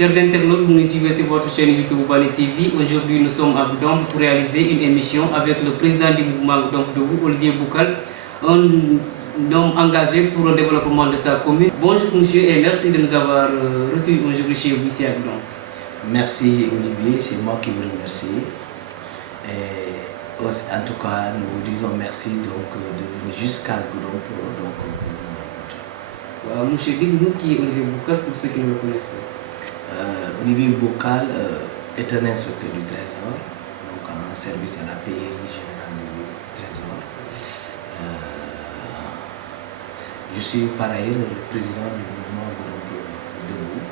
Chers internautes, vous nous suivez sur votre chaîne YouTube Bani TV. Aujourd'hui, nous sommes à Goudomp pour réaliser une émission avec le président du mouvement Goudomp Debout, Olivier Boukal, un homme engagé pour le développement de sa commune. Bonjour monsieur et merci de nous avoir reçus aujourd'hui chez vous ici à Goudomp. Merci Olivier, c'est moi qui vous remercie. Et en tout cas, nous vous disons merci donc, de venir jusqu'à Goudomp. Monsieur, dites-nous qui est Olivier Boukal pour ceux qui ne le connaissent pas. Olivier Boukal est un inspecteur du Trésor, donc en service à la PRI générale du Trésor. Je suis par ailleurs le président du mouvement Debout,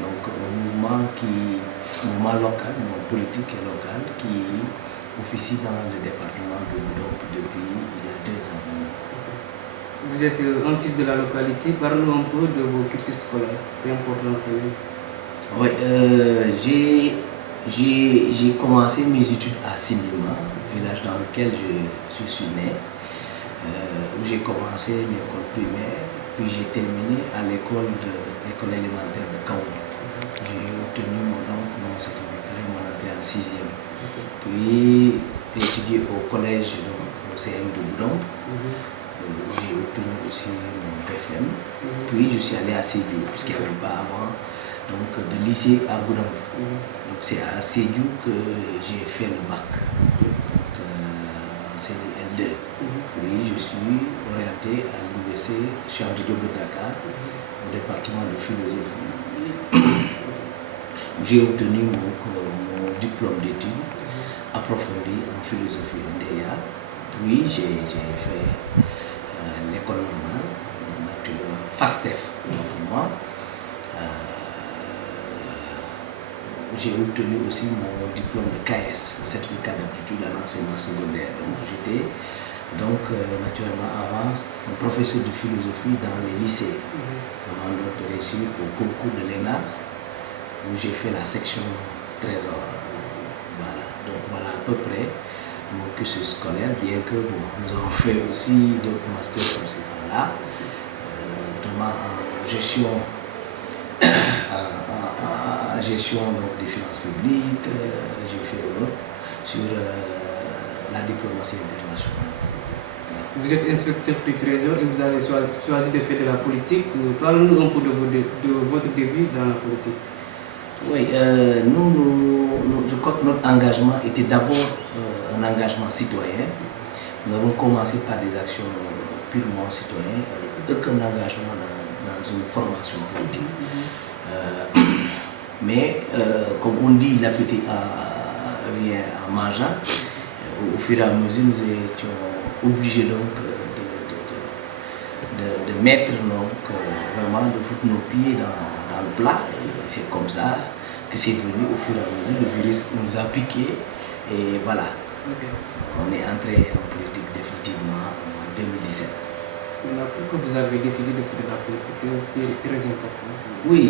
donc un mouvement local, un mouvement politique et local qui officie dans le département de Goudomp depuis il y a 2 ans. Vous êtes un fils de la localité, parlez-nous un peu de vos cursus scolaires, c'est important quand même. Oui, j'ai commencé mes études à Sindima, village dans lequel je suis né, où j'ai commencé l'école primaire, puis j'ai terminé à l'école élémentaire de Kaoui. J'ai obtenu mon certificat et mon entrée en 6e. Puis j'ai étudié au collège, au CM de Goudomp. J'ai obtenu aussi mon BFM. Puis je suis allé à Sédhiou, puisqu'il n'y avait pas avant de lycée à Goudomp. Donc c'est à Sédhiou que j'ai fait le bac. C'est L2. Puis je suis orienté à l'université Cheikh Anta Diop de Dakar, au département de philosophie. J'ai obtenu mon diplôme d'études approfondi en philosophie NDA. Puis j'ai fait l'école normale, FASTEF. Donc moi, j'ai obtenu aussi mon diplôme de KS, certificat d'aptitude à l'enseignement secondaire. Donc j'étais naturellement avant un professeur de philosophie dans les lycées, avant de réussir au concours de l'ENA où j'ai fait la section trésor. Voilà, donc voilà à peu près mon cursus scolaire, bien que nous avons fait aussi d'autres masters comme c'est là, notamment en gestion. En gestion des finances publiques, j'ai fait sur la diplomatie internationale. Vous êtes inspecteur du Trésor et vous avez choisi de faire de la politique. Parlez-nous un peu de votre début dans la politique. Oui, je crois que notre engagement était d'abord un engagement citoyen. Nous avons commencé par des actions purement citoyennes, avec aucun engagement dans une formation politique. Mais comme on dit, l'appétit vient en mangeant. Au fur et à mesure, nous étions obligés donc de mettre vraiment de foutre nos pieds dans le plat. C'est comme ça que c'est venu au fur et à mesure. Le virus nous a piqué et voilà. On est entré en politique définitivement en 2017. Pourquoi vous avez décidé de faire de la politique? C'est très important. Oui,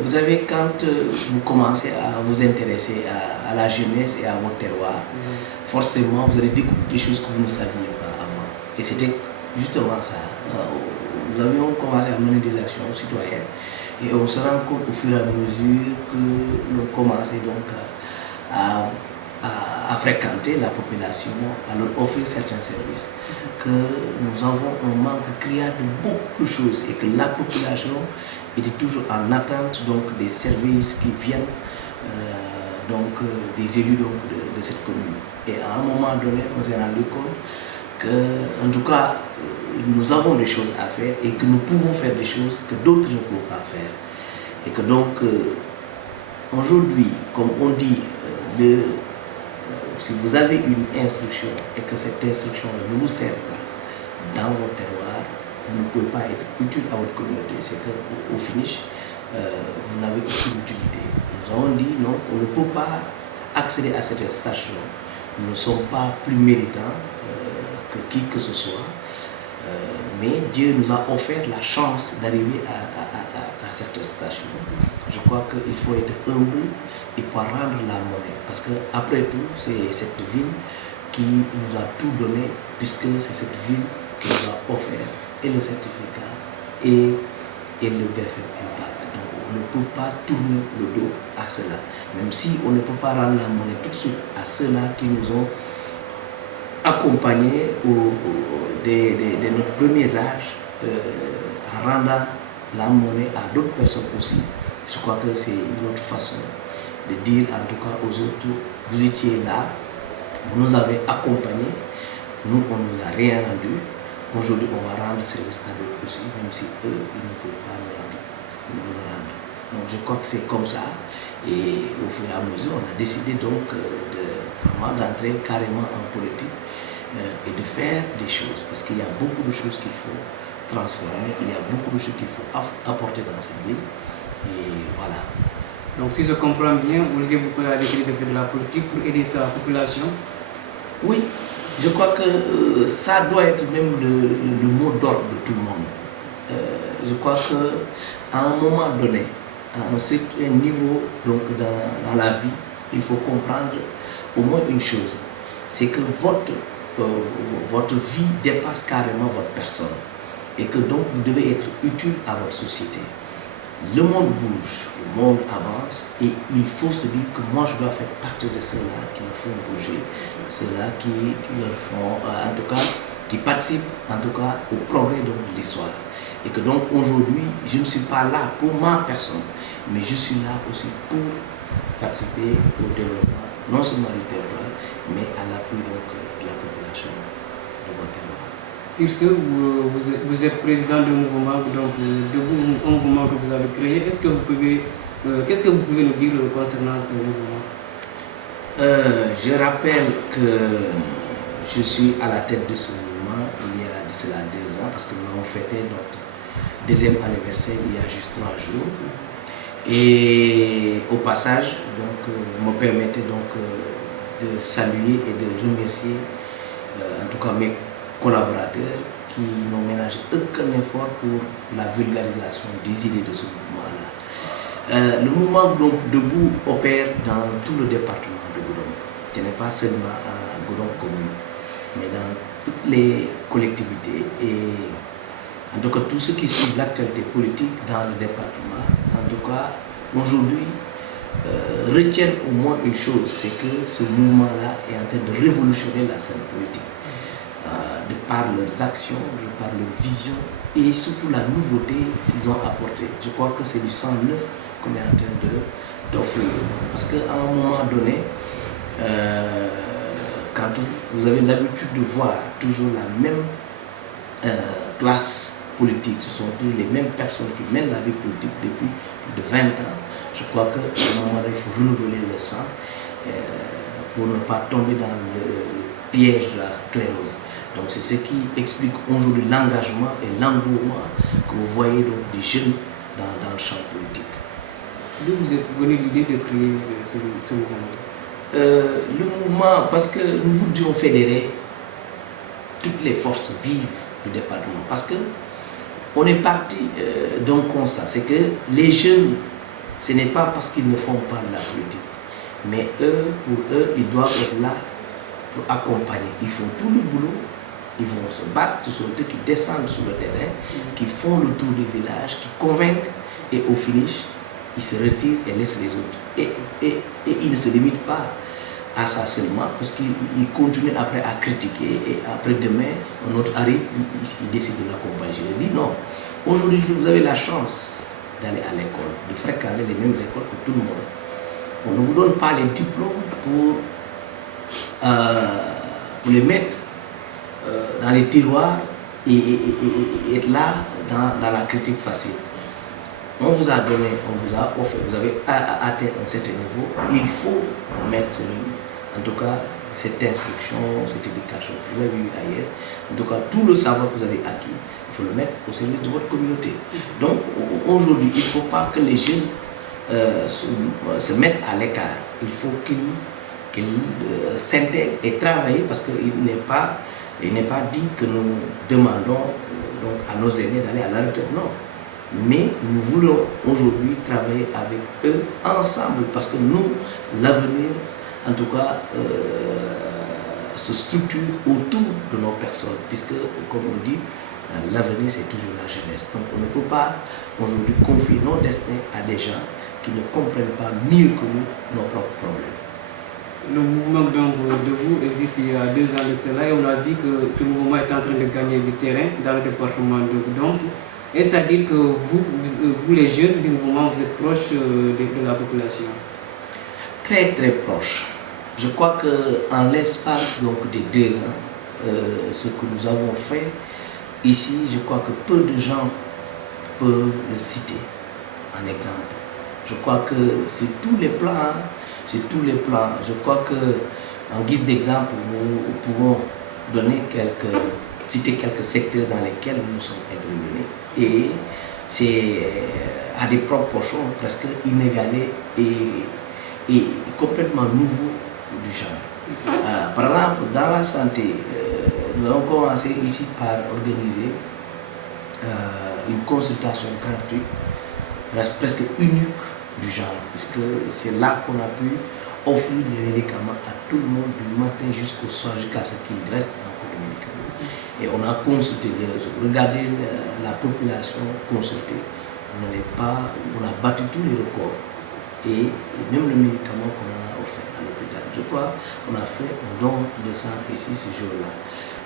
vous savez, quand vous commencez à vous intéresser à la jeunesse et à votre terroir, forcément vous allez découvrir des choses que vous ne saviez pas avant. Et c'était justement ça. Nous avions commencé à mener des actions citoyennes et on se rend compte au fur et à mesure que l'on commençait donc à fréquenter la population, à leur offrir certains services, que nous avons un manque criard de beaucoup de choses et que la population était toujours en attente des services qui viennent des élus de cette commune. Et à un moment donné, on s'est rendu compte que, en tout cas, nous avons des choses à faire et que nous pouvons faire des choses que d'autres ne peuvent pas faire. Et que donc, aujourd'hui, comme on dit, si vous avez une instruction et que cette instruction ne vous sert pas dans votre terroir, vous ne pouvez pas être utile à votre communauté. C'est qu'au finish, vous n'avez aucune utilité. Nous avons dit non, on ne peut pas accéder à cette station. Nous ne sommes pas plus méritants que qui que ce soit. Mais Dieu nous a offert la chance d'arriver à cette station. Je crois qu'il faut être humble et pouvoir rendre la monnaie. Parce qu'après tout, c'est cette ville qui nous a tout donné, puisque c'est cette ville qui nous a offert et le certificat et et le BFM Impact. Donc on ne peut pas tourner le dos à cela. Même si on ne peut pas rendre la monnaie tout de suite à ceux-là qui nous ont accompagnés dès notre premiers âges, en rendant la monnaie à d'autres personnes aussi. Je crois que c'est une autre façon de dire en tout cas aux autres, vous étiez là, vous nous avez accompagnés, nous on ne nous a rien rendu, aujourd'hui on va rendre service à d'autres aussi, même si eux ils ne peuvent pas nous le rendre. Donc je crois que c'est comme ça, et au fur et à mesure on a décidé donc d'entrer carrément en politique et de faire des choses, parce qu'il y a beaucoup de choses qu'il faut transformer, il y a beaucoup de choses qu'il faut apporter dans cette ville, et voilà. Donc si je comprends bien, Olivier Boucal a décidé de faire de la politique pour aider sa population. Oui, je crois que ça doit être même le mot d'ordre de tout le monde. Je crois qu'à un moment donné, à un certain niveau donc dans la vie, il faut comprendre au moins une chose, c'est que votre vie dépasse carrément votre personne et que donc vous devez être utile à votre société. Le monde bouge, le monde avance et il faut se dire que moi je dois faire partie de ceux-là qui me font bouger, ceux-là qui leur font, en tout cas, qui participent en tout cas au progrès de l'histoire. Et que donc aujourd'hui, je ne suis pas là pour ma personne, mais je suis là aussi pour participer au développement, non seulement du territoire, mais à l'appui donc de la population de votre territoire. Sur ce, vous êtes président d'un mouvement, donc un mouvement que vous avez créé. Qu'est-ce que vous pouvez nous dire concernant ce mouvement? Je rappelle que je suis à la tête de ce mouvement il y a de cela 2 ans, parce que nous avons fêté notre 2e anniversaire il y a juste 3 jours. Et au passage, donc, me permettez donc de saluer et de remercier en tout cas mes collaborateurs qui n'ont ménagé aucun effort pour la vulgarisation des idées de ce mouvement-là. Le mouvement donc, Debout opère dans tout le département de Goudomp. Ce n'est pas seulement à Goudomp commune, mais dans toutes les collectivités et en tout cas tous ceux qui suivent l'actualité politique dans le département, en tout cas aujourd'hui, retiennent au moins une chose, c'est que ce mouvement-là est en train de révolutionner la scène politique. De par leurs actions, de par leurs visions et surtout la nouveauté qu'ils ont apportée. Je crois que c'est du sang neuf qu'on est en train d'offrir. Parce qu'à un moment donné, quand vous avez l'habitude de voir toujours la même classe politique, ce sont toujours les mêmes personnes qui mènent la vie politique depuis plus de 20 ans, je crois qu'à un moment donné, il faut renouveler le sang pour ne pas tomber dans le piège de la sclérose. Donc c'est ce qui explique aujourd'hui l'engagement et l'engouement que vous voyez donc des jeunes dans le champ politique. D'où vous êtes venu l'idée de créer ce mouvement? Le mouvement, parce que nous voudrions fédérer toutes les forces vives du département. Parce que on est parti d'un constat, c'est que les jeunes, ce n'est pas parce qu'ils ne font pas de la politique, mais pour eux, ils doivent être là pour accompagner. Ils font tout le boulot, ils vont se battre, ce sont eux qui descendent sur le terrain, qui font le tour du village, qui convainquent, et au finish, ils se retirent et laissent les autres. Et ils ne se limitent pas à ça seulement, parce qu'ils continuent après à critiquer, et après demain, un autre arrive, il décide de l'accompagner. Je leur dis non, aujourd'hui vous avez la chance d'aller à l'école, de fréquenter les mêmes écoles que tout le monde. On ne vous donne pas les diplômes pour les mettre dans les tiroirs et être là dans la critique facile. On vous a donné, on vous a offert, vous avez atteint un certain niveau, il faut mettre, en tout cas, cette instruction, cette éducation que vous avez eue ailleurs, en tout cas, tout le savoir que vous avez acquis, il faut le mettre au service de votre communauté. Donc, aujourd'hui, il ne faut pas que les jeunes se mettent à l'écart. Il faut qu'ils s'intègrent et travaillent, parce qu'il n'est pas dit que nous demandons donc, à nos aînés d'aller à la retraite. Non. Mais nous voulons aujourd'hui travailler avec eux ensemble, parce que nous, l'avenir, en tout cas, se structure autour de nos personnes, puisque, comme on dit, l'avenir c'est toujours la jeunesse. Donc on ne peut pas aujourd'hui confier nos destins à des gens qui ne comprennent pas mieux que nous nos propres problèmes. Le mouvement donc debout existe il y a 2 ans de cela et on a vu que ce mouvement est en train de gagner du terrain dans le département de Goudomp. Est-ce à dire que vous les jeunes du mouvement, vous êtes proches de la population? Très très proche. Je crois qu'en l'espace donc des 2 ans, ce que nous avons fait ici, je crois que peu de gens peuvent le citer en exemple. Je crois que sur tous les plans, je crois que en guise d'exemple, nous pouvons citer quelques secteurs dans lesquels nous sommes intervenus et c'est à des proportions presque inégalées et complètement nouveau du genre. Par exemple, dans la santé, nous avons commencé ici par organiser une consultation gratuite, presque unique du genre, puisque c'est là qu'on a pu offrir des médicaments à tout le monde du matin jusqu'au soir, jusqu'à ce qu'il reste encore des médicaments. Et on a consulté, regardé la population consultée, on a battu tous les records. Et même le médicament qu'on a offert à l'hôpital. Je crois qu'on a fait un don de sang ici ce jour-là.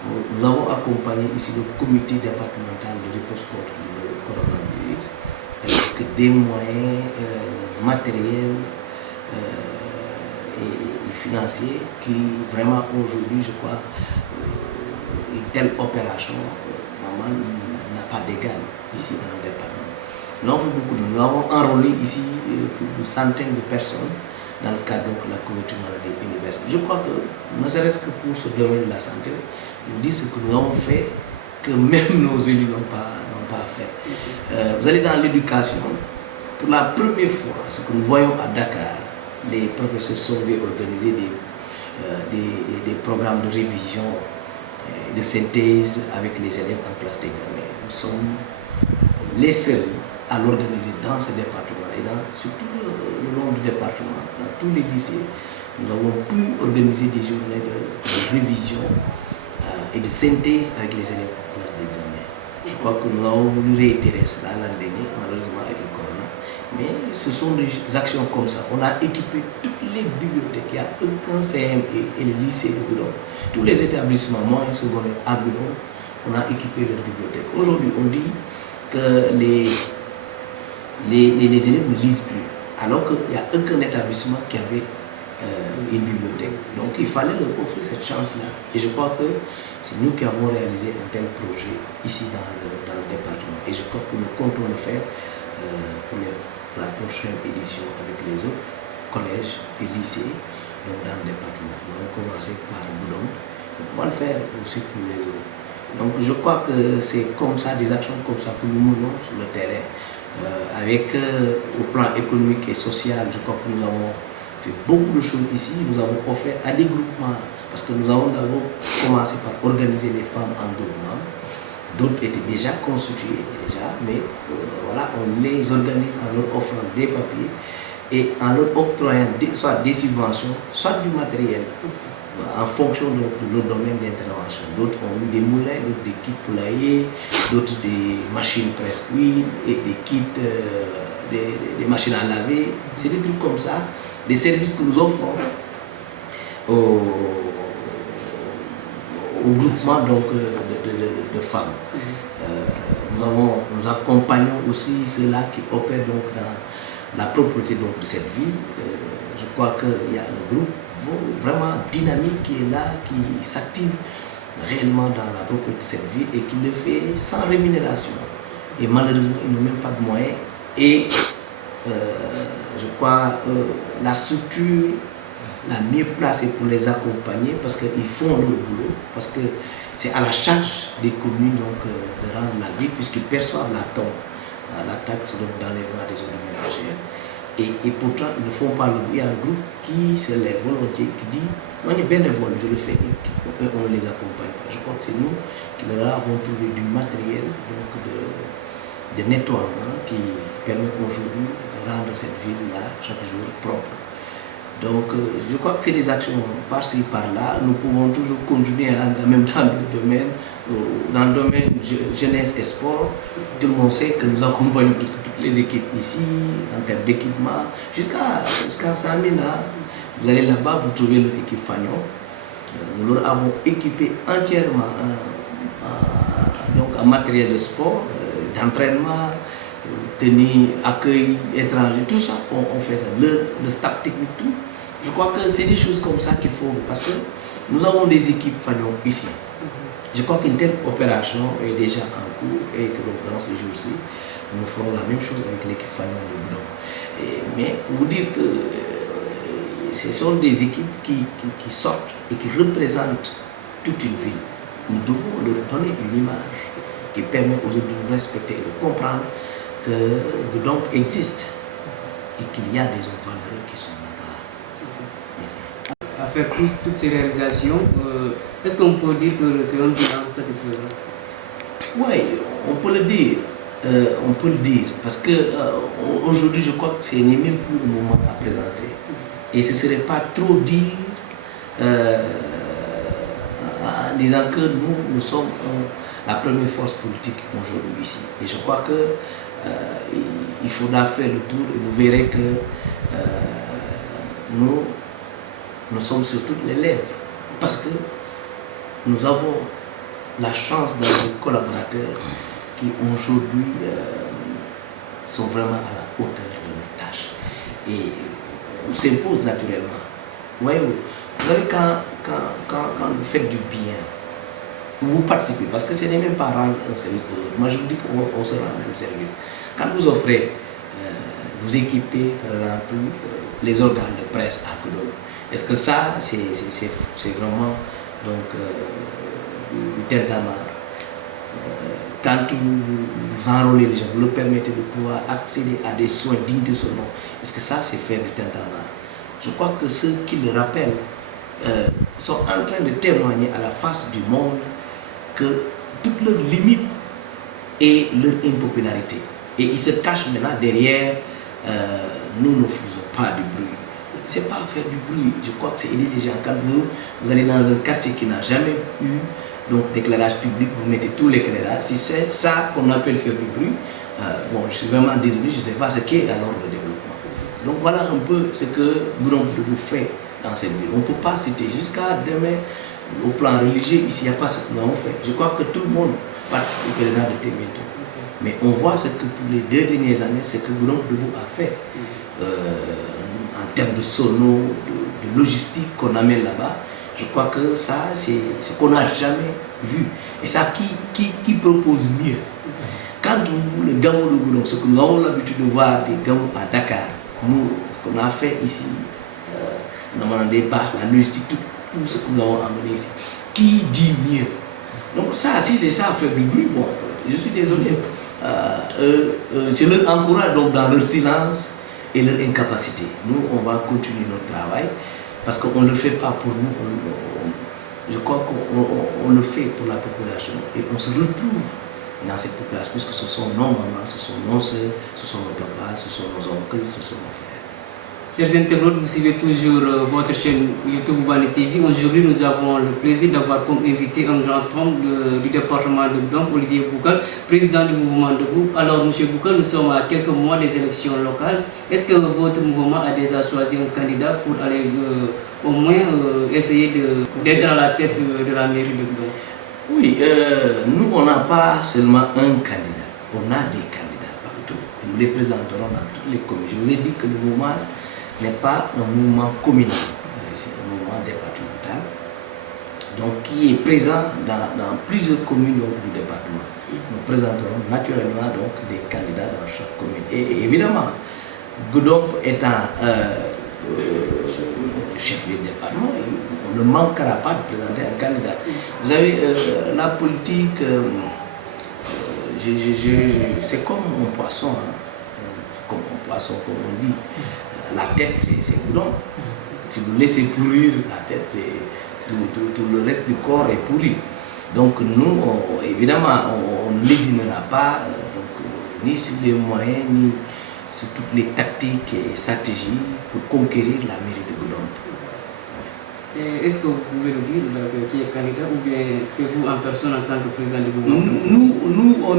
Nous avons accompagné ici le comité départemental de réponse contre le coronavirus avec des moyens matériels et financiers qui vraiment aujourd'hui, je crois, une telle opération n'a pas d'égal ici dans le département. Nous avons fait beaucoup nous avons enrôlé ici plus de centaines de personnes dans le cadre de la communauté maladie universelle. Je crois que, ne serait-ce que pour ce domaine de la santé, nous disons ce que nous avons fait, que même nos élus n'ont pas fait. Vous allez dans l'éducation, pour la première fois, ce que nous voyons à Dakar, les professeurs sont venus organiser des programmes de révision, de synthèse avec les élèves en classe d'examen. Nous sommes les seuls à l'organiser dans ce département et sur tout le long du département, dans tous les lycées. Nous avons pu organiser des journées de révision et de synthèse avec les élèves en classe d'examen. Je crois que nous avons voulu réitérer cela l'année dernière, malheureusement avec le corona. Mais ce sont des actions comme ça. On a équipé toutes les bibliothèques. Il y a aucun CM et le lycée de Goudomp. Tous les établissements moyens secondaires à Goudomp, on a équipé leurs bibliothèques. Aujourd'hui, on dit que les élèves ne lisent plus, alors qu'il n'y a aucun établissement qui avait une bibliothèque. Donc il fallait leur offrir cette chance-là. Et je crois que c'est nous qui avons réalisé un tel projet ici dans le département. Et je crois que nous comptons le faire pour la prochaine édition avec les autres collèges et lycées donc dans le département. Nous allons commencer par Goudomp. On va le faire aussi pour les autres. Donc je crois que c'est comme ça, des actions comme ça que nous menons sur le terrain. Avec au plan économique et social, je crois que nous avons fait beaucoup de choses ici. Nous avons offert à des groupements, parce que nous avons d'abord commencé par organiser les femmes en groupement. D'autres étaient déjà constituées, mais voilà, on les organise en leur offrant des papiers et en leur octroyant soit des subventions, soit du matériel, en fonction de leur domaine d'intervention. D'autres ont eu des moulins, d'autres des kits poulaillers, d'autres des machines presse-huile et des kits, des machines à laver. C'est des trucs comme ça, des services que nous offrons au groupement donc, de femmes. Nous accompagnons aussi ceux-là qui opèrent donc dans la propreté donc, de cette ville. Je crois qu'il y a un groupe vraiment dynamique qui est là, qui s'active réellement dans la propreté de cette ville et qui le fait sans rémunération. Et malheureusement, ils n'ont même pas de moyens. Et je crois la structure la mieux placée pour les accompagner parce qu'ils font leur boulot, parce que c'est à la charge des communes donc, de rendre la vie puisqu'ils perçoivent la taxe donc, dans les voies des ordures ménagères. Et pourtant, ils ne font pas le boulot. Il y a un groupe qui se lève volontiers, qui dit on est bénévole, je le fais, on ne les accompagne pas. Je crois que c'est nous qui leur avons trouvé du matériel donc de nettoiement qui permet aujourd'hui de rendre cette ville-là chaque jour propre. Donc, je crois que c'est des actions par-ci, par-là. Nous pouvons toujours continuer, même dans le domaine jeunesse et sport. Tout le monde sait que nous accompagnons presque toutes les équipes ici, en termes d'équipement, jusqu'à Samina. Vous allez là-bas, vous trouvez leur équipe Fagnon. Nous leur avons équipé entièrement donc en matériel de sport, d'entraînement, tenue, accueil étranger, tout ça, on fait ça. Le staff technique, tout. Je crois que c'est des choses comme ça qu'il faut, parce que nous avons des équipes Fagnon ici. Je crois qu'une telle opération est déjà en cours et que donc dans ce jour-ci, nous ferons la même chose avec l'équipe Fagnon de Boudon. Mais pour vous dire que ce sont des équipes qui sortent et qui représentent toute une ville. Nous devons leur donner une image qui permet aux autres de nous respecter et de comprendre que Goudomp existe et qu'il y a des hommes valeureux qui sont là-bas. À faire toutes ces réalisations, est-ce qu'on peut dire que c'est un bilan satisfaisant? Oui, on peut le dire. On peut le dire parce que aujourd'hui, je crois que ce n'est même plus le moment à présenter. Et ce ne serait pas trop dire en disant que nous sommes la première force politique aujourd'hui ici. Et je crois que il faudra faire le tour et vous verrez que nous sommes sur toutes les lèvres parce que nous avons la chance d'avoir des collaborateurs qui aujourd'hui sont vraiment à la hauteur de leur tâche et s'impose naturellement. Voyez-vous, vous savez, quand vous faites du bien, vous participez, parce que ce n'est même pas rendre un service aux autres. Moi, je vous dis qu'on se rend le même service. Quand vous offrez, vous équipez, par exemple, les organes de presse à Goudomp, est-ce que ça, c'est vraiment donc, du Terdamar? Quand vous enrôlez les gens, vous leur permettez de pouvoir accéder à des soins dignes de ce nom, est-ce que ça, c'est faire du Terdamar? Je crois que ceux qui le rappellent sont en train de témoigner à la face du monde que toutes leurs limites et leur impopularité. Et ils se cachent maintenant derrière nous ne faisons pas du bruit. Ce n'est pas faire du bruit, je crois que c'est aider les gens. Quand vous allez dans un quartier qui n'a jamais eu donc d'éclairage public, vous mettez tout l'éclairage. Si c'est ça qu'on appelle faire du bruit, bon, je suis vraiment désolé, je ne sais pas ce qu'est alors le développement. Donc voilà un peu ce que Goudomp vous fait dans cette ville. On ne peut pas citer jusqu'à demain, au plan religieux, ici, il n'y a pas ce que nous avons fait. Je crois que tout le monde participe au pèlerinage de Téméto. Mais on voit ce que pour les 2 dernières années, ce que Goudomp a fait en termes de sono, de logistique qu'on amène là-bas. Je crois que ça, c'est ce qu'on n'a jamais vu. Et ça, qui propose mieux? Quand le Gamou de Goudomp, ce que nous avons l'habitude de voir des Gamou à Dakar, nous, qu'on a fait ici, on a des bâches, la logistique, tout ce que nous avons amené ici, qui dit mieux? Donc ça, si c'est ça, faire du bruit, bon, je suis désolé. Je leur encourage donc dans leur silence et leur incapacité. Nous, on va continuer notre travail parce qu'on ne le fait pas pour nous. Je crois qu'on le fait pour la population et on se retrouve dans cette population puisque ce sont nos mamans, ce sont nos soeurs, ce sont nos papas, ce sont nos oncles, ce sont nos frères. Chers internautes, vous suivez toujours votre chaîne YouTube Bani TV. Aujourd'hui, nous avons le plaisir d'avoir comme invité un grand homme du département de Goudomp, Olivier Boukal, président du mouvement Debout. Alors, M. Boukal, nous sommes à quelques mois des élections locales. Est-ce que votre mouvement a déjà choisi un candidat pour aller au moins essayer d'être à la tête de la mairie de Goudomp? Oui, nous, on n'a pas seulement un candidat, on a des candidats partout. Nous les présenterons dans toutes les communes. Je vous ai dit que le mouvement n'est pas un mouvement communal, c'est un mouvement départemental, donc qui est présent dans plusieurs communes du département. Nous présenterons naturellement donc des candidats dans chaque commune. Et évidemment, Goudomp étant chef du département, on ne manquera pas de présenter un candidat. Vous savez, la politique, c'est comme un poisson, comme on dit. La tête, c'est Goudomp. Si vous laissez pourrir la tête, tout le reste du corps est pourri. Donc nous, évidemment, on ne lésinera pas, ni sur les moyens, sur toutes les tactiques et stratégies pour conquérir la mairie de Goudomp. Est-ce que vous pouvez nous dire qui est candidat ou bien c'est vous en personne en tant que président du mouvement? Nous on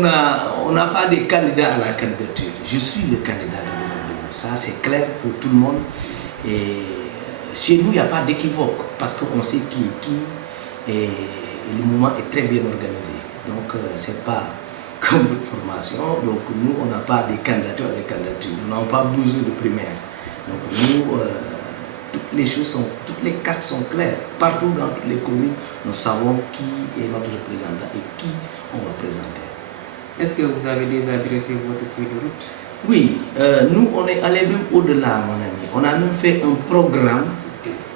n'a pas de candidat à la candidature. Je suis le candidat de Goudomp. Ça, c'est clair pour tout le monde. Et chez nous, il n'y a pas d'équivoque parce qu'on sait qui est qui et le mouvement est très bien organisé. Donc, ce n'est pas comme notre formation. Donc, nous, on n'a pas de candidature à des candidatures. Nous n'avons pas besoin de primaire. Donc, nous, toutes les cartes sont claires. Partout dans toutes les communes, nous savons qui est notre représentant et qui on va présenter. Est-ce que vous avez déjà adressé votre feuille de route? Oui, nous, on est allé même au-delà, mon ami. On a même fait un programme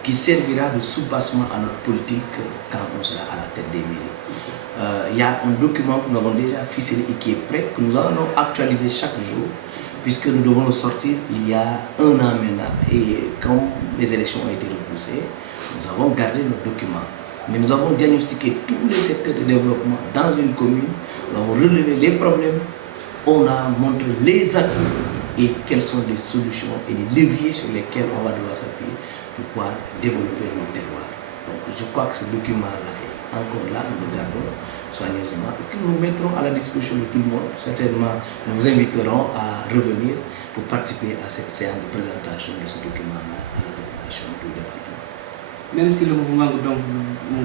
qui servira de soubassement à notre politique quand on sera à la tête des mairies. Il y a un document que nous avons déjà ficelé et qui est prêt, que nous allons actualiser chaque jour, puisque nous devons le sortir il y a 1 an maintenant. Et quand les élections ont été repoussées, nous avons gardé nos documents. Mais nous avons diagnostiqué tous les secteurs de développement dans une commune, nous avons relevé les problèmes, on a montré les atouts et quelles sont les solutions et les leviers sur lesquels on va devoir s'appuyer pour pouvoir développer nos terroirs. Donc je crois que ce document-là est encore là, nous le gardons soigneusement et que nous mettrons à la disposition de tout le monde. Certainement, nous vous inviterons à revenir pour participer à cette séance de présentation de ce document-là à la population du département. Même si le mouvement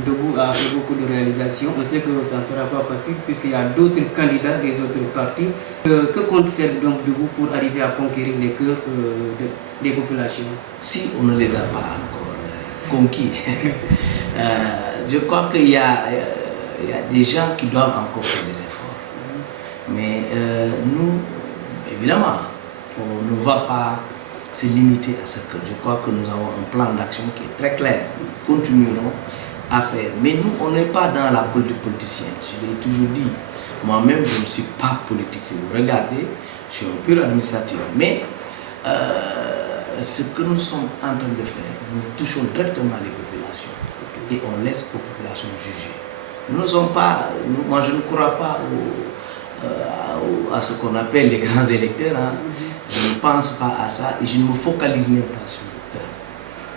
Debout a fait beaucoup de réalisations, on sait que ça ne sera pas facile puisqu'il y a d'autres candidats des autres partis. Que compte faire donc Debout pour arriver à conquérir les cœurs des populations? Si on ne les a pas encore conquis, je crois qu'il y a des gens qui doivent encore faire des efforts. Mais nous, évidemment, on ne va pas se limiter à ce que je crois que nous avons un plan d'action qui est très clair. Nous continuerons à faire. Mais nous, on n'est pas dans la politique politicienne. Je l'ai toujours dit. Moi-même, je ne suis pas politique. Si vous regardez, je suis un pur administratif. Mais ce que nous sommes en train de faire, nous touchons directement les populations. Et on laisse aux populations juger. Nous ne sommes pas, moi je ne crois pas à ce qu'on appelle les grands électeurs. Hein. Je ne pense pas à ça et je ne me focalise même pas sur le cœur.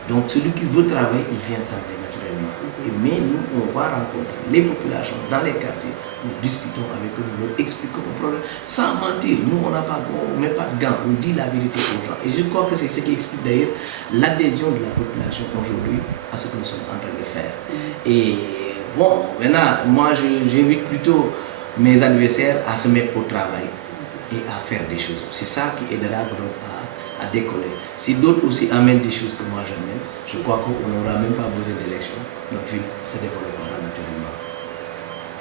Donc celui qui veut travailler, il vient travailler naturellement. Mais nous, on va rencontrer les populations dans les quartiers, nous discutons avec eux, nous leur expliquons le problème sans mentir. Nous, on ne met pas de gants, on dit la vérité aux gens. Et je crois que c'est ce qui explique d'ailleurs l'adhésion de la population aujourd'hui à ce que nous sommes en train de faire. Et bon, maintenant, moi j'invite plutôt mes adversaires à se mettre au travail et à faire des choses. C'est ça qui aidera donc à décoller. Si d'autres aussi amènent des choses que moi j'amène, je crois qu'on n'aura même pas besoin d'élection. Notre ville se développera naturellement.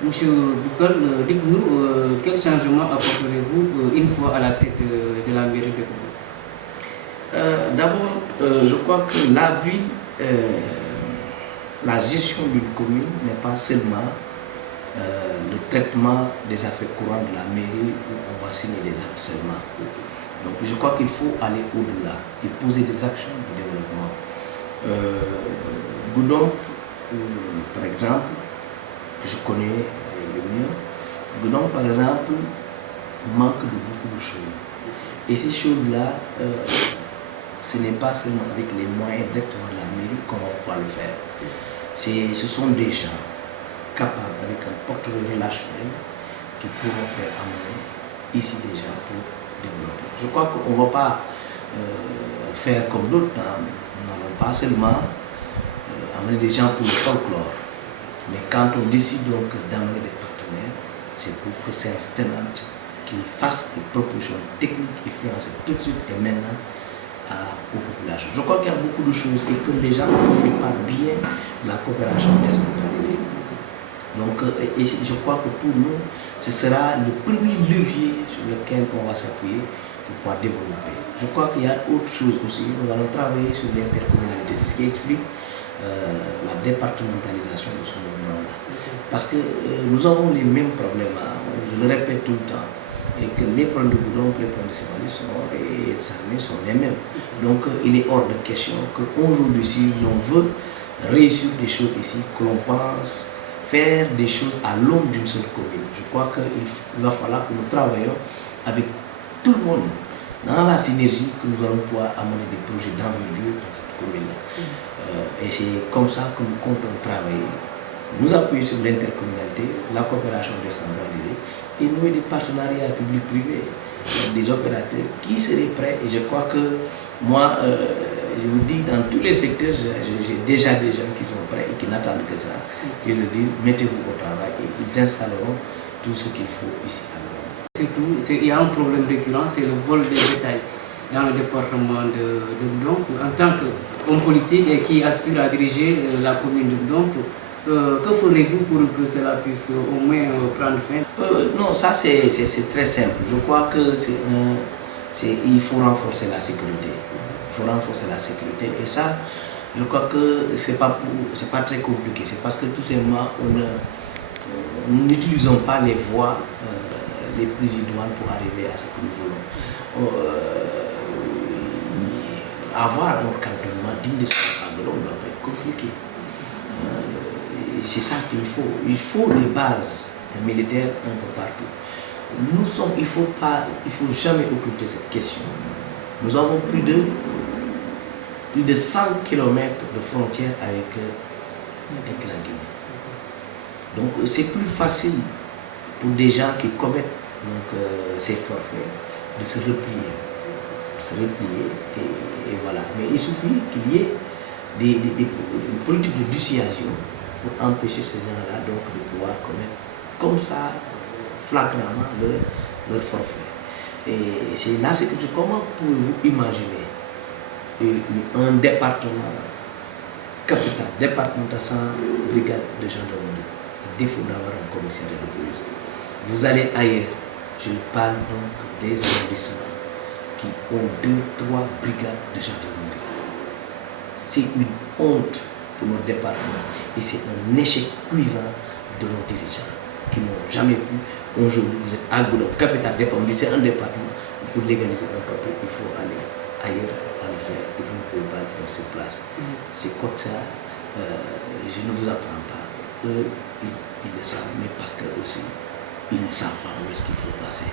Monsieur Boucal, dites-nous quel changement apporterez-vous une fois à la tête de la mairie de Goudomp? D'abord, je crois que la ville, la gestion d'une commune n'est pas seulement le traitement des affaires courantes de la mairie où on va signer des actes seulement. Donc je crois qu'il faut aller au-delà et poser des actions de développement. Goudomp, par exemple, je connais le mieux, Goudomp, par exemple, manque de beaucoup de choses. Et ces choses-là, ce n'est pas seulement avec les moyens directement de la mairie qu'on va pouvoir le faire. Ce sont des gens capables, avec un portefeuille relationnel, qui pourront faire amener ici des gens pour développer. Je crois qu'on ne va pas faire comme d'autres. Nous n'allons pas seulement amener des gens pour le folklore. Mais quand on décide donc d'amener des partenaires, c'est pour que c'est instant qu'ils fassent des propositions techniques et financières tout de suite et maintenant aux populations. Je crois qu'il y a beaucoup de choses et que les gens ne profitent pas bien de la coopération décentralisée. Donc, je crois que pour nous, ce sera le premier levier sur lequel on va s'appuyer pour pouvoir développer. Je crois qu'il y a autre chose aussi. Nous allons travailler sur l'intercommunalité, ce qui explique la départementalisation de ce mouvement-là. Parce que nous avons les mêmes problèmes, je le répète tout le temps, et que les problèmes de Goudomp, les problèmes de Sévali et de Sarmé sont les mêmes. Donc, il est hors de question qu'aujourd'hui, si l'on veut réussir des choses ici, que l'on pense faire des choses à l'ombre d'une seule commune. Je crois qu'il va falloir que nous travaillions avec tout le monde dans la synergie que nous allons pouvoir amener des projets d'envergure dans cette commune-là. Et c'est comme ça que nous comptons travailler, nous appuyer sur l'intercommunalité, la coopération décentralisée et nouer des partenariats publics-privés, des opérateurs qui seraient prêts. Et je crois que moi, je vous dis, dans tous les secteurs, j'ai déjà des gens qui sont prêts et qui n'attendent que ça. Et je dis, mettez-vous au travail et ils installeront tout ce qu'il faut ici à Londres. Surtout, il y a un problème récurrent, c'est le vol des bétail dans le département de Goudomp. En tant qu'homme politique et qui aspire à diriger la commune de Goudomp, que ferez-vous pour que cela puisse au moins prendre fin? Non, ça c'est très simple. Je crois que il faut renforcer la sécurité. Il faut renforcer la sécurité. Et ça, je crois que c'est pas très compliqué. C'est parce que tout simplement, nous n'utilisons pas les voies les plus idoines pour arriver à ce que nous voulons. Avoir un cantonnement digne de ce ne doit pas être compliqué. C'est ça qu'il faut. Il faut des bases militaires un peu partout. Il ne faut jamais occulter cette question. Nous avons plus de 100 km de frontières avec la Guinée. Donc c'est plus facile pour des gens qui commettent ces forfaits de se replier. Et voilà. Mais il suffit qu'il y ait des politiques de dissuasion pour empêcher ces gens-là de pouvoir commettre comme ça flagramment leur forfait. Et c'est la sécurité. Comment pouvez-vous imaginer un département capital, département de 100 brigades de gendarmerie, à défaut d'avoir un commissaire de police? Vous allez ailleurs, je parle donc des arrondissements qui ont 2-3 brigades de gendarmerie. C'est une honte pour notre département et c'est un échec cuisant de nos dirigeants qui n'ont jamais pu. Aujourd'hui, vous êtes à Goudomp, capitale département, c'est un département. Pour légaliser un papier, il faut aller ailleurs à le faire. Et vous ne pouvez pas le faire sur place. C'est comme ça, je ne vous apprends pas. Eux, ils le savent, mais parce que aussi, ils ne savent pas où est-ce qu'il faut passer.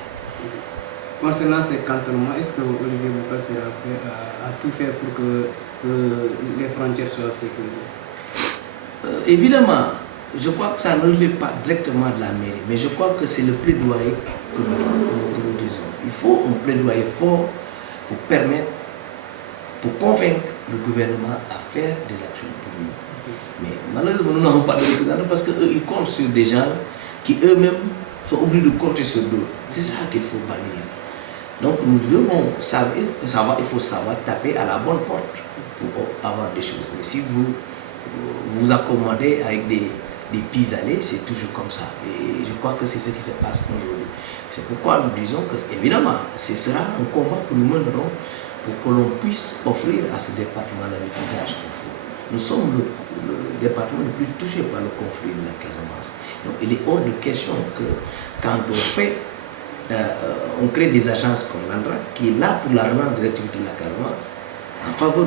Concernant ces cantonnements, est-ce que Olivier Boucal sera prêt à tout faire pour que les frontières soient sécurisées? Évidemment, je crois que ça ne relève pas directement de la mairie, mais je crois que c'est le plaidoyer que nous disons. Il faut un plaidoyer fort pour permettre, pour convaincre le gouvernement à faire des actions pour nous. Mais malheureusement, nous n'avons pas de représentants parce qu'eux, ils comptent sur des gens qui eux-mêmes sont obligés de compter sur d'autres. C'est ça qu'il faut bannir. Donc nous devons savoir, il faut savoir taper à la bonne porte pour avoir des choses. Mais si vous vous accommodez avec des pis-aller, c'est toujours comme ça. Et je crois que c'est ce qui se passe aujourd'hui. C'est pourquoi nous disons que, évidemment, ce sera un combat que nous mènerons pour que l'on puisse offrir à ce département-là le visage qu'il faut. Nous sommes le département le plus touché par le conflit de la Casamance. Donc il est hors de question que quand on crée des agences comme l'ANDRA, qui est là pour la relance des activités de la Casamance, en faveur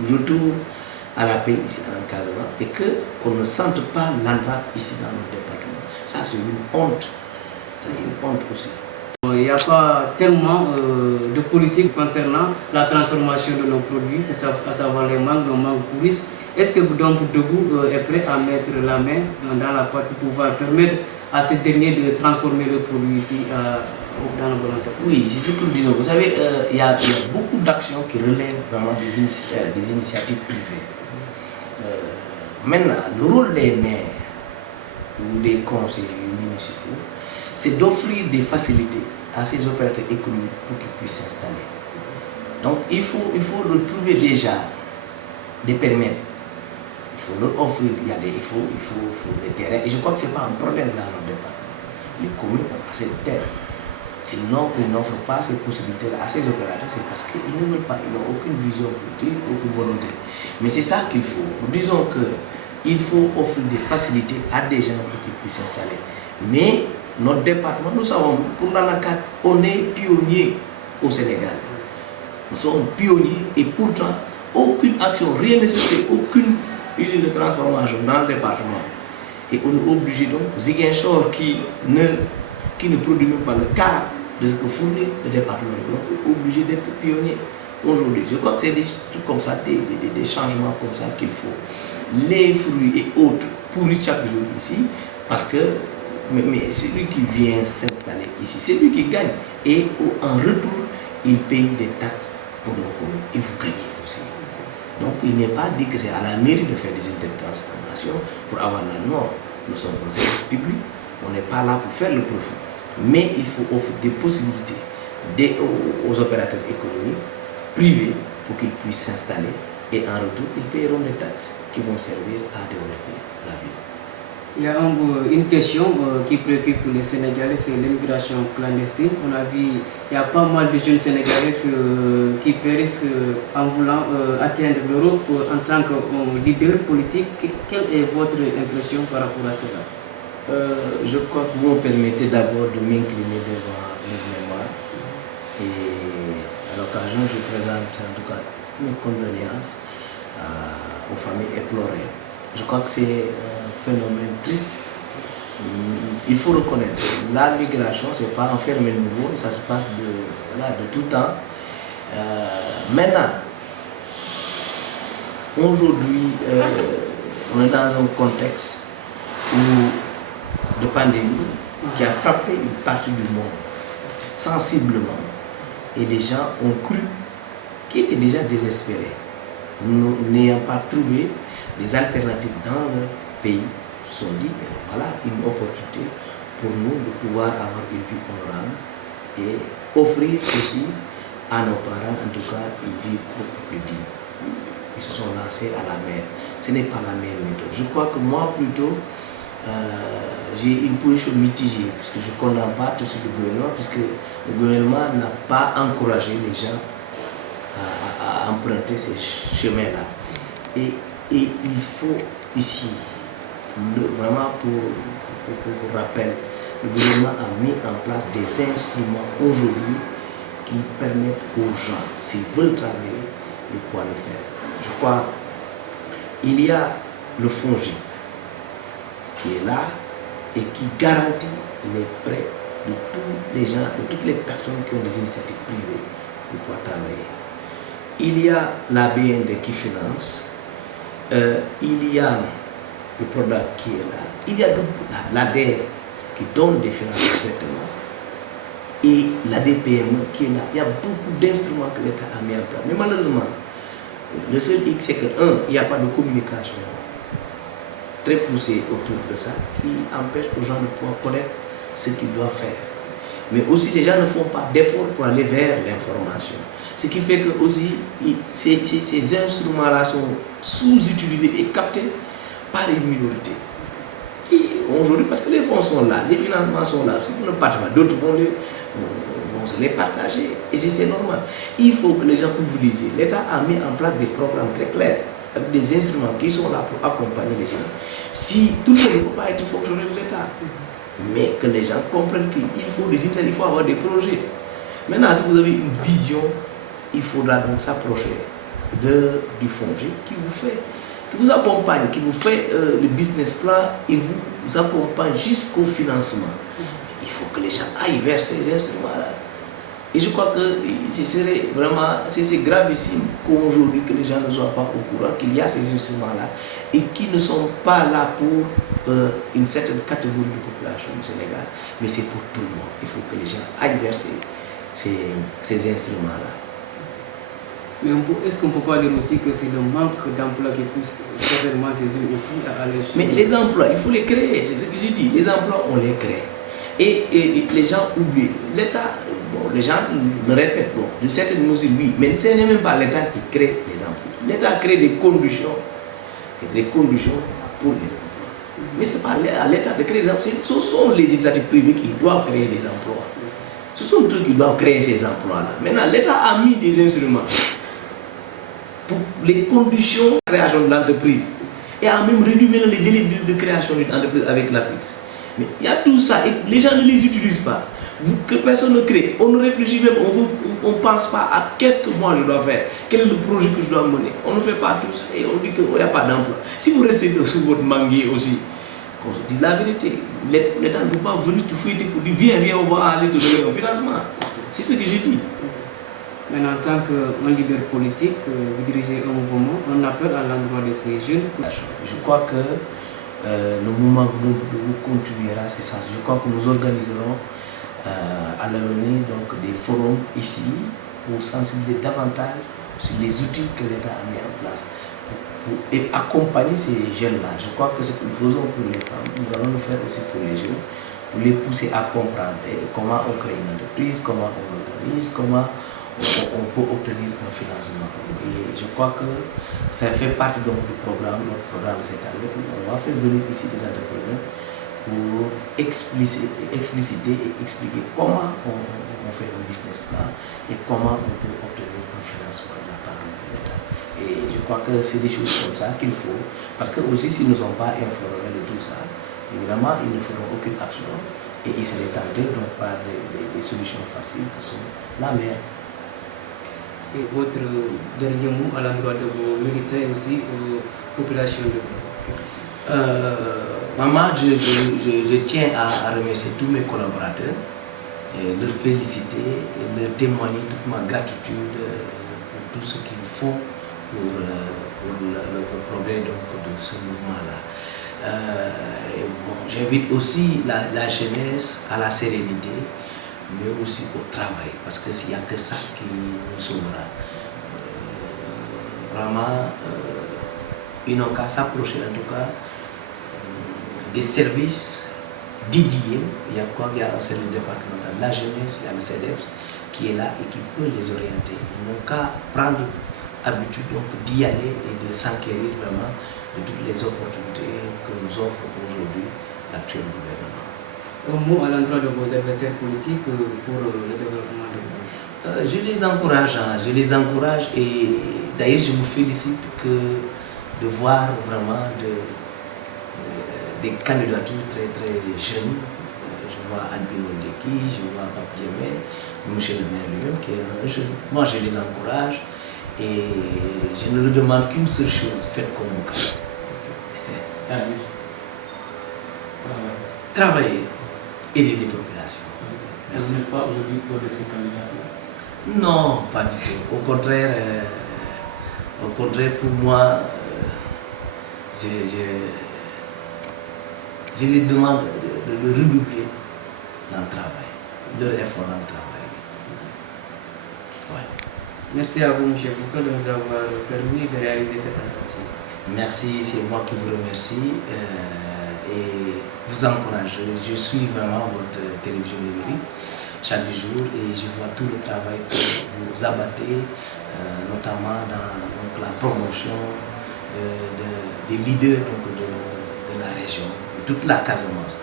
du retour à la paix ici en Casamance, et qu'on ne sente pas l'ANDRA ici dans notre département. Ça, c'est une honte. C'est une honte aussi. Il n'y a pas tellement de politique concernant la transformation de nos produits, à savoir les mangues, nos mangues pourrisses. Est-ce que Goudomp Debout est prêt à mettre la main dans la pâte pour pouvoir permettre à ces derniers de transformer le produit ici dans le volontaire? Oui, c'est ce que nous disons. Vous savez, il y a beaucoup d'actions qui relèvent vraiment des initiatives privées. Maintenant, le rôle des maires ou des conseillers municipaux, c'est d'offrir des facilités à ces opérateurs économiques pour qu'ils puissent s'installer. Donc il faut leur trouver déjà des périmètres. Il faut leur offrir, il faut des terrains. Et je crois que ce n'est pas un problème dans notre département. Les communes ont assez de terres. Sinon, ils n'offrent pas ces possibilités à ces opérateurs, c'est parce qu'ils ne veulent pas, ils n'ont aucune vision politique, aucune volonté. Mais c'est ça qu'il faut. Nous disons qu'il faut offrir des facilités à des gens pour qu'ils puissent s'installer. Mais notre département, nous savons, pour l'ANACAT, on est pionnier au Sénégal. Nous sommes pionniers et pourtant, aucune action, rien ne se fait, aucune usine de transformation dans le département. Et on est obligé donc, Ziguinchor qui qui ne produit même pas le quart de ce que fournit le département de l'eau, est obligé d'être pionnier aujourd'hui. Je crois que c'est des trucs comme ça, des changements comme ça qu'il faut. Les fruits et autres pourrissent chaque jour ici, parce que mais celui qui vient s'installer ici, c'est lui qui gagne. Et en retour, il paye des taxes pour nos communes. Et vous gagnez aussi. Donc il n'est pas dit que c'est à la mairie de faire des intertransformations pour avoir la norme. Nous sommes un service public, on n'est pas là pour faire le profit. Mais il faut offrir des possibilités aux opérateurs économiques privés pour qu'ils puissent s'installer. Et en retour, ils paieront des taxes qui vont servir à développer la ville. Il y a une question qui préoccupe les Sénégalais, c'est l'immigration clandestine. On a vu, il y a pas mal de jeunes Sénégalais qui périssent en voulant atteindre l'Europe en tant que leader politique. Quelle est votre impression par rapport à cela? Je crois que vous me permettez d'abord de m'incliner devant les mémoires. Et à l'occasion, je présente en tout cas mes condoléances aux familles éplorées. Je crois que c'est un phénomène triste. Il faut reconnaître, la migration, ce n'est pas un phénomène nouveau, ça se passe de tout temps. Maintenant, aujourd'hui, on est dans un contexte de pandémie qui a frappé une partie du monde sensiblement. Et les gens ont cru qu'ils étaient déjà désespérés, n'ayant pas trouvé des alternatives dans leur pays, se sont dit, voilà une opportunité pour nous de pouvoir avoir une vie honorable et offrir aussi à nos parents, en tout cas, une vie beaucoup plus digne. Ils se sont lancés à la mer. Ce n'est pas la meilleure méthode. Je crois que moi, plutôt, j'ai une position mitigée, parce que je ne condamne pas tout ce que le gouvernement, puisque le gouvernement n'a pas encouragé les gens à emprunter ces chemins-là. Et il faut ici, vraiment pour rappel, le gouvernement a mis en place des instruments aujourd'hui qui permettent aux gens, s'ils veulent travailler, de pouvoir le faire. Je crois qu'il y a le FONGIP qui est là et qui garantit les prêts de tous les gens, de toutes les personnes qui ont des initiatives privées pour pouvoir travailler. Il y a la BND qui finance, il y a le PRODAC qui est là, il y a l'ADER qui donne des financements directement et l'ADPME qui est là. Il y a beaucoup d'instruments que l'État a mis en place. Mais malheureusement, le seul hic, c'est que, il n'y a pas de communication très poussée autour de ça qui empêche aux gens de pouvoir connaître ce qu'ils doivent faire. Mais aussi, les gens ne font pas d'efforts pour aller vers l'information. Ce qui fait que aussi, ces instruments-là sont sous-utilisés et captés par une minorité. Et aujourd'hui, parce que les fonds sont là, les financements sont là, si vous ne partez pas, d'autres vont se les partager. Et c'est normal. Il faut que les gens mobilisent. L'État a mis en place des programmes très clairs, avec des instruments qui sont là pour accompagner les gens. Si tout le monde ne peut pas être fonctionnaire de l'État, mais que les gens comprennent qu'il faut des initiatives, il faut avoir des projets. Maintenant, si vous avez une vision, il faudra donc s'approcher du FONGIP qui vous accompagne, qui vous fait le business plan et vous accompagne jusqu'au financement. Il faut que les gens aillent vers ces instruments-là. Et je crois que ce serait vraiment, c'est gravissime qu'aujourd'hui que les gens ne soient pas au courant qu'il y a ces instruments-là et qui ne sont pas là pour une certaine catégorie de population du Sénégal, mais c'est pour tout le monde. Il faut que les gens aillent vers ces instruments-là. Mais est-ce qu'on ne peut pas dire aussi que c'est le manque d'emplois qui pousse certainement ces jeunes aussi à aller sur... Mais les emplois, il faut les créer, c'est ce que je dis. Les emplois, on les crée. Et les gens oublient. L'État, bon, les gens le répètent, bon, d'une certaine mesure, oui, mais ce n'est même pas l'État qui crée les emplois. L'État crée des conditions pour les emplois. Mais ce n'est pas à l'État de créer des emplois. Ce sont les initiatives privées qui doivent créer des emplois. Ce sont eux qui doivent créer ces emplois-là. Maintenant, l'État a mis des instruments pour les conditions de création de l'entreprise et a même réduit les délais de création d'une entreprise avec l'APIX. Mais il y a tout ça et les gens ne les utilisent pas. Que personne ne crée, on ne réfléchit même, on ne pense pas à qu'est-ce que moi je dois faire, quel est le projet que je dois mener. On ne fait pas tout ça et on dit qu'il n'y a pas d'emploi. Si vous restez sur votre manguier aussi, qu'on se dise la vérité. L'État ne peut pas venir te fouiller pour dire viens, on va aller te donner un financement. C'est ce que je dis. Mais en tant qu'un leader politique, vous dirigez un mouvement, on appelle à l'endroit de ces jeunes. Je crois que le mouvement Goudomboudou continuera ce sens. Je crois que nous organiserons à l'avenir des forums ici pour sensibiliser davantage sur les outils que l'État a mis en place pour accompagner ces jeunes-là. Je crois que ce que nous faisons pour les femmes, nous allons le faire aussi pour les jeunes, pour les pousser à comprendre comment on crée une entreprise, comment on organise, comment on peut obtenir un financement. Et je crois que ça fait partie du programme, notre programme cette année. On va faire venir ici des entrepreneurs pour expliciter et expliquer comment on fait un business plan et comment on peut obtenir un financement de la part de l'État. Et je crois que c'est des choses comme ça qu'il faut, parce que aussi s'ils ne sont pas informés de tout ça, évidemment ils ne feront aucune action et ils seraient tentés donc par des solutions faciles qui sont la mer. Et votre dernier mot à l'endroit de vos militants et aussi aux populations de Maman, je tiens à remercier tous mes collaborateurs, et leur féliciter et leur témoigner toute ma gratitude pour tout ce qu'ils font pour le progrès de ce mouvement-là. J'invite aussi la jeunesse à la sérénité, mais aussi au travail, parce qu'il n'y a que ça qui nous sauvera. Vraiment, ils n'ont qu'à s'approcher en tout cas des services dédiés. Il y a un service départemental de la jeunesse, il y a le CEDEPS qui est là et qui peut les orienter. Ils n'ont qu'à prendre habitude d'y aller et de s'enquérir vraiment de toutes les opportunités que nous offre aujourd'hui l'actuel gouvernement. Un mot à l'endroit de vos adversaires politiques pour le développement de je les encourage et d'ailleurs je me félicite de voir vraiment des candidatures très très jeunes. Je vois Albino Ndeki, je vois Pape Diémé, M. le maire lui-même qui est un jeune. Moi je les encourage et je ne leur demande qu'une seule chose, faites comme vous. C'est-à-dire travailler, aider les populations. Merci. Vous n'êtes pas aujourd'hui pour de ces candidats-là? Non, pas du tout. Au contraire, pour moi, je les demande de redoubler dans le travail, leur effort dans le travail. Ouais. Merci à vous, M. Boucal, de nous avoir permis de réaliser cette entretien. Merci, c'est moi qui vous remercie et vous encourage. Je suis vraiment votre télévision numérique chaque jour et je vois tout le travail que vous abattez, notamment dans la promotion des leaders de la région, de toute la Casamance.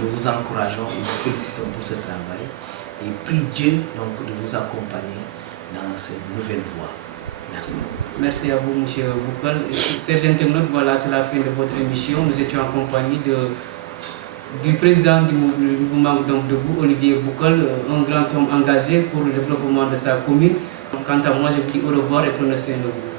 Nous vous encourageons et vous félicitons pour ce travail et prie Dieu de vous accompagner dans cette nouvelle voie. Merci. Merci à vous, M. Boucal. Chers internautes, voilà, c'est la fin de votre émission. Nous étions en compagnie du président du mouvement Debout, Olivier Boucal, un grand homme engagé pour le développement de sa commune. Quant à moi, je vous dis au revoir et prenez soin de vous.